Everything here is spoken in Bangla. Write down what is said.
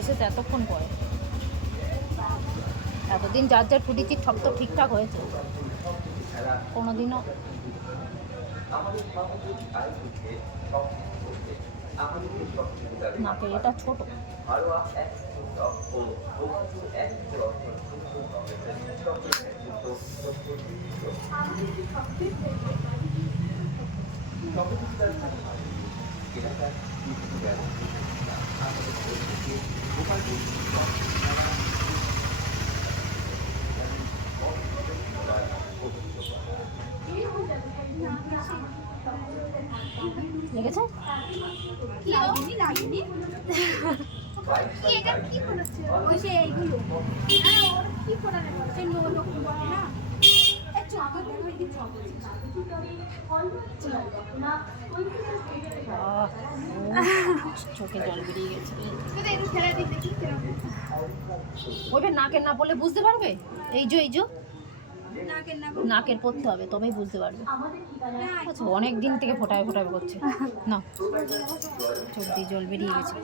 এসেছে এতক্ষণ পরে। এতদিন যার যার ফুটিছি সব তো ঠিকঠাক হয়েছে, কোনোদিনও নাকে এটা ছোট। লেগেছে? কি লাগেনি লাগেনি এটা কি করেছে ওই সে এইগুলো ওর কি করে সে লোক বলে না এই চোখ দেখো কি চোখ চোখে জল বেরিয়ে গেছে। একটু ছেড়ে দিই দেখি ওইটা নাকের না পড়লে বুঝতে পারবে। এই যে নাকের না নাকের পড়তে হবে তবেই বুঝতে পারবে। আচ্ছা, অনেক দিন থেকে ফোটাবে করছে না, চোখ দিয়ে জল বেরিয়ে গেছে।